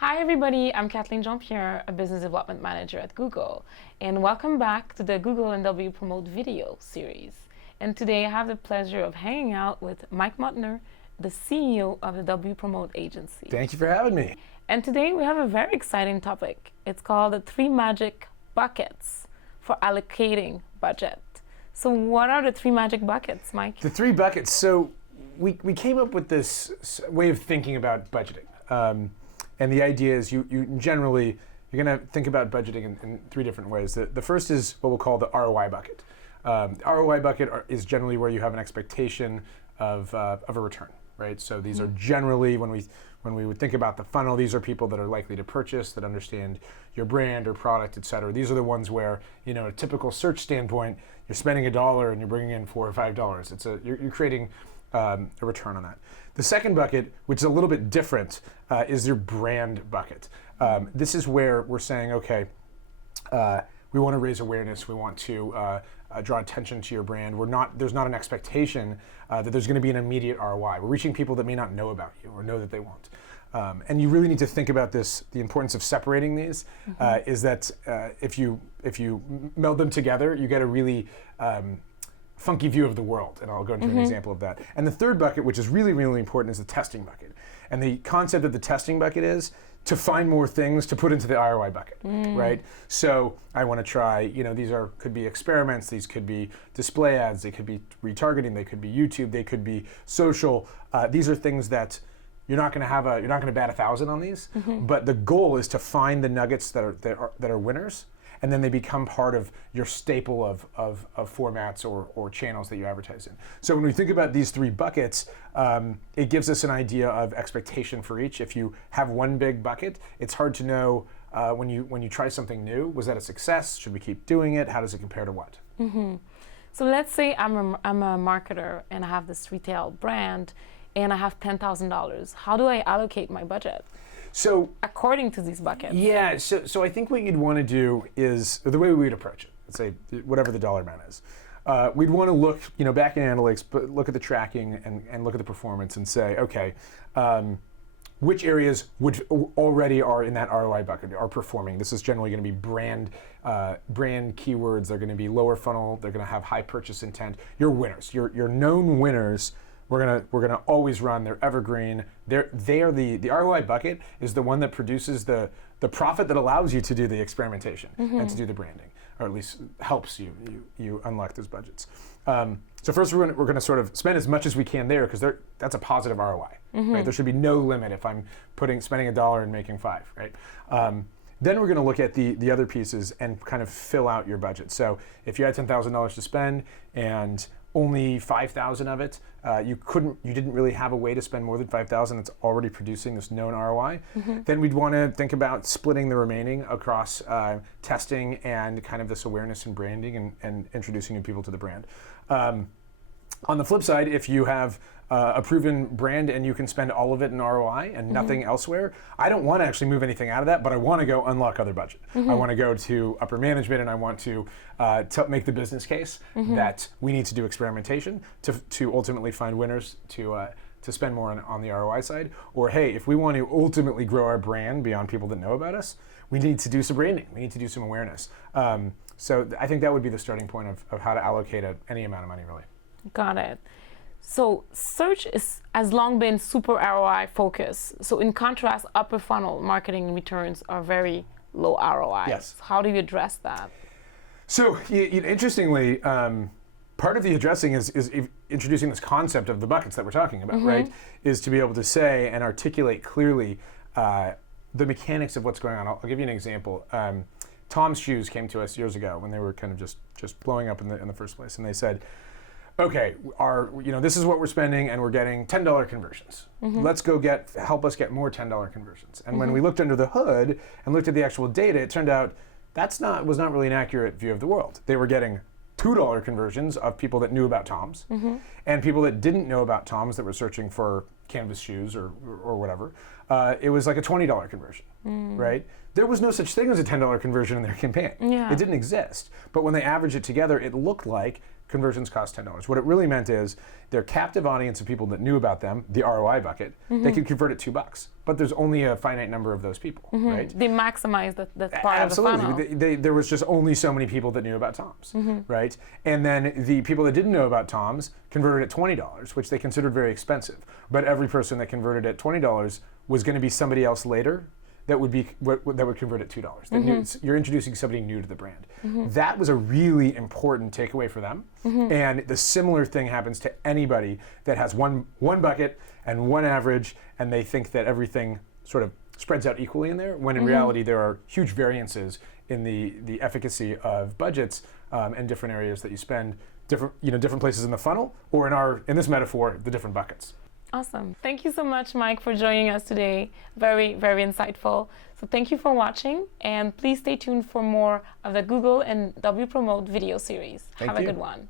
Hi everybody, I'm Kathleen Jean-Pierre, a business development manager at Google, and welcome back to the Google and W Promote video series. And today I have the pleasure of hanging out with Mike Mutner, the CEO of the W Promote agency. Thank you for having me. And today we have a very exciting topic. It's called the 3 magic buckets for allocating budget. So what are the 3 magic buckets, Mike? The 3 buckets. So we came up with this way of thinking about budgeting. And the idea is you're going to think about budgeting in 3 different ways. The first is what we'll call the ROI bucket. The ROI bucket is generally where you have an expectation of a return, right? So these are generally, when we would think about the funnel, these are people that are likely to purchase, that understand your brand or product, et cetera. These are the ones where, a typical search standpoint, you're spending $1 and you're bringing in $4 or $5. You're creating a return on that. The second bucket, which is a little bit different, is your brand bucket. This is where we're saying, okay, we want to raise awareness. We want to draw attention to your brand. There's not an expectation that there's going to be an immediate ROI. We're reaching people that may not know about you or know that they won't. And you really need to think about this. The importance of separating these is that if you meld them together, you get a really funky view of the world, and I'll go into an example of that. And the third bucket, which is really, really important, is the testing bucket. And the concept of the testing bucket is to find more things to put into the ROI bucket, right? So I want to try, these could be experiments, these could be display ads, they could be retargeting, they could be YouTube, they could be social. These are things that you're not going to bat 1,000 on these, but the goal is to find the nuggets that are winners, and then they become part of your staple of formats or channels that you advertise in. So when we think about these 3 buckets, it gives us an idea of expectation for each. If you have one big bucket, it's hard to know when you try something new, was that a success? Should we keep doing it? How does it compare to what? So let's say I'm a marketer and I have this retail brand and I have $10,000. How do I allocate my budget? So according to these buckets. Yeah, so I think what you'd want to do is, the way we would approach it, let's say whatever the dollar amount is, we'd want to look, back in analytics, but look at the tracking and look at the performance and say, okay, which areas already are in that ROI bucket, are performing. This is generally going to be brand keywords. They're going to be lower funnel. They're going to have high purchase intent. Your winners, your known winners. We're gonna always run. They're evergreen. They are the ROI bucket is the one that produces the profit that allows you to do the experimentation and to do the branding, or at least helps you unlock those budgets. So first we're gonna sort of spend as much as we can there, because that's a positive ROI. Right? There should be no limit if I'm spending $1 and making $5. Right. Then we're going to look at the other pieces and kind of fill out your budget. So if you had $10,000 to spend and only 5,000 of it, you didn't really have a way to spend more than 5,000 that's already producing this known ROI, then we'd want to think about splitting the remaining across testing and kind of this awareness and branding and introducing new people to the brand. On the flip side, if you have a proven brand and you can spend all of it in ROI and nothing elsewhere, I don't want to actually move anything out of that, but I want to go unlock other budget. I want to go to upper management and I want to make the business case that we need to do experimentation to ultimately find winners to spend more on the ROI side. Or hey, if we want to ultimately grow our brand beyond people that know about us, we need to do some branding. We need to do some awareness. So I think that would be the starting point of how to allocate any amount of money, really. Got it. So search has long been super ROI focused. So in contrast, upper funnel marketing returns are very low ROI. Yes. How do you address that? So interestingly, part of the addressing is introducing this concept of the buckets that we're talking about, right? Is to be able to say and articulate clearly the mechanics of what's going on. I'll give you an example. Tom's Shoes came to us years ago when they were kind of just blowing up in the first place, and they said, okay, this is what we're spending and we're getting $10 conversions. Let's go help us get more $10 conversions. And when we looked under the hood and looked at the actual data, it turned out was not really an accurate view of the world. They were getting $2 conversions of people that knew about Tom's, and people that didn't know about Tom's that were searching for canvas shoes or whatever. It was like a $20 conversion, right? There was no such thing as a $10 conversion in their campaign. Yeah. It didn't exist. But when they averaged it together, it looked like conversions cost $10. What it really meant is their captive audience of people that knew about them, the ROI bucket, they could convert at $2. But there's only a finite number of those people, right? They maximize that part of the funnel. Absolutely. There was just only so many people that knew about Toms, right? And then the people that didn't know about Toms converted at $20, which they considered very expensive. But every person that converted at $20 was going to be somebody else later that would convert at $2. You're introducing somebody new to the brand. That was a really important takeaway for them. And the similar thing happens to anybody that has one bucket and one average, and they think that everything sort of spreads out equally in there, when in reality there are huge variances in the efficacy of budgets and different areas that you spend, different places in the funnel, or in this metaphor, the different buckets. Awesome. Thank you so much, Mike, for joining us today. Very, very insightful. So thank you for watching, and please stay tuned for more of the Google and W Promote video series. Have a good one.